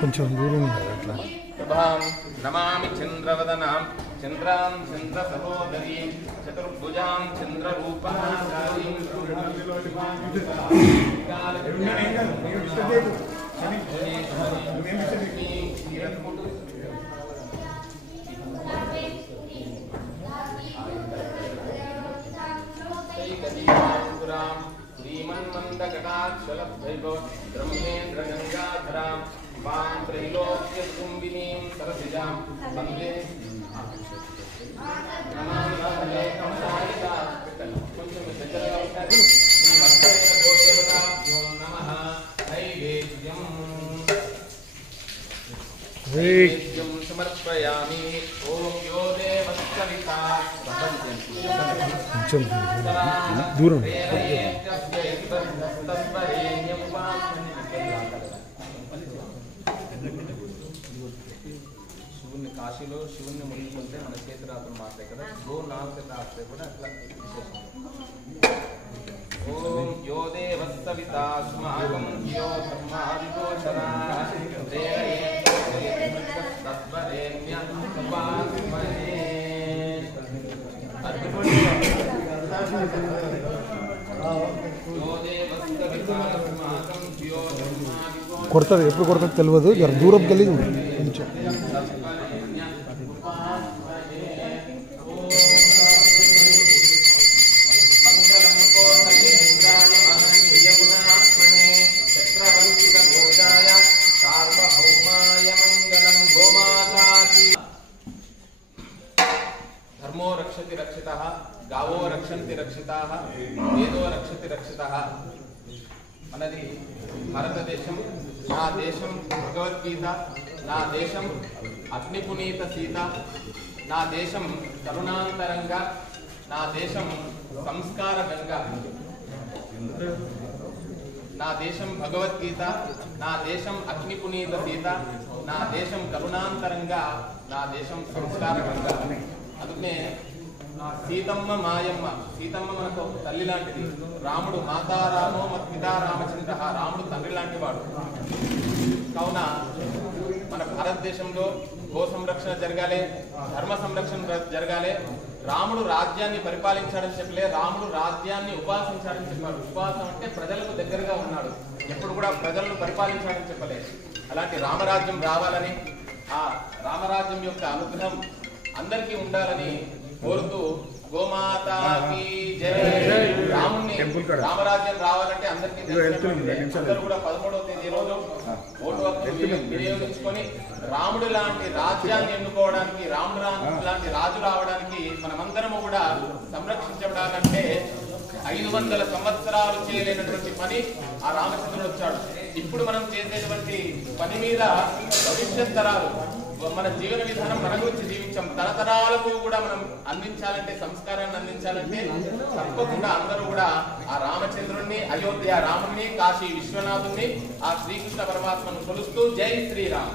కొంచెం దూరం నమామి చంద్రవదనాం చంద్రాం చంద్ర సహోదరీ చతుర్భుజాం చంద్రరూపాధారీం శ్రీమన్మందకటాక్షలబ్ధైవ బ్రహ్మేంద్ర గంగాధరాం వాం త్రైలోక్య కుంభినీం సరసిజాం వందే కొంచెం దగ్గరగా ఉంటారు. నైవేద్యం సమర్పయామి. ఓం యో దేవస్సవితా కొంచెం దూరం శివుని కాశీలో శివుని ముగించుకుంటే మన చేతి రాత్రులు మాత్రమే కదా, గో నాలుగు రాత్రి కూడా అట్లా విశేషం. ఓం యో దేవస్సవితాస్మాకం యో ధర్మాదిగోచరా కొడతారు, ఎప్పుడు కొడతారు తెలియదు. జర దూరంకి వెళ్ళి కొంచెం ధర్మో రక్షతి రక్షితః, గావో రక్షంతి రక్షితాః, వేదో రక్షతి రక్షితః అన్నది భారతదేశం. నా దేశం భగవద్గీత, నా దేశం అగ్నిపునీత సీత, నా దేశం కరుణాంతరంగా, నా దేశం సంస్కార గంగా. నా దేశం భగవద్గీత, నా దేశం అగ్నిపునీత సీత, నా దేశం కరుణాంతరంగా, నా దేశం సంస్కార గంగా. అందుకనే సీతమ్మ మాయమ్మ. సీతమ్మ మనకు తల్లి లాంటిది. రాముడు మాతారామో పితా రామచంద్ర, రాముడు తండ్రి లాంటి వాడు. కావున మన భారతదేశంలో గో సంరక్షణ జరగాలి, ధర్మ సంరక్షణ జరగాలి. రాముడు రాజ్యాన్ని పరిపాలించాడని చెప్పలే, రాముడు రాజ్యాన్ని ఉపాసించాడని చెప్పాడు. ఉపాసం అంటే ప్రజలకు దగ్గరగా ఉన్నాడు, ఎప్పుడు కూడా ప్రజలను పరిపాలించాడని చెప్పలే. అలాంటి రామరాజ్యం రావాలని, ఆ రామరాజ్యం యొక్క అనుగ్రహం అందరికీ ఉండాలని కోరుతూ గోమాతాకి జై. రాముని రామరాజ్యం రావాలంటే అందరికీ అందరూ కూడా 13వ తేదీ రోజు ఓటు హక్కును వినియోగించుకొని రాముడు లాంటి రాజ్యాన్ని ఎన్నుకోవడానికి, రాముడు లాంటి రాజు రావడానికి మనమందరము కూడా సంరక్షించబడాలంటే 500 సంవత్సరాలు చేయలేనటువంటి పని ఆ రామచంద్రుడు వచ్చాడు. ఇప్పుడు మనం చేసేటువంటి పని మీద భవిష్యత్ తరాలు, మన జీవన విధానం మన గురించి జీవించాం, తరతరాలకు కూడా మనం అందించాలంటే, సంస్కారాన్ని అందించాలంటే తప్పకుండా అందరూ కూడా ఆ రామచంద్రుణ్ణి, అయోధ్య రాముణ్ణి, కాశీ విశ్వనాథుణ్ణి, ఆ శ్రీకృష్ణ పరమాత్మను కొలుస్తూ జై శ్రీరామ్.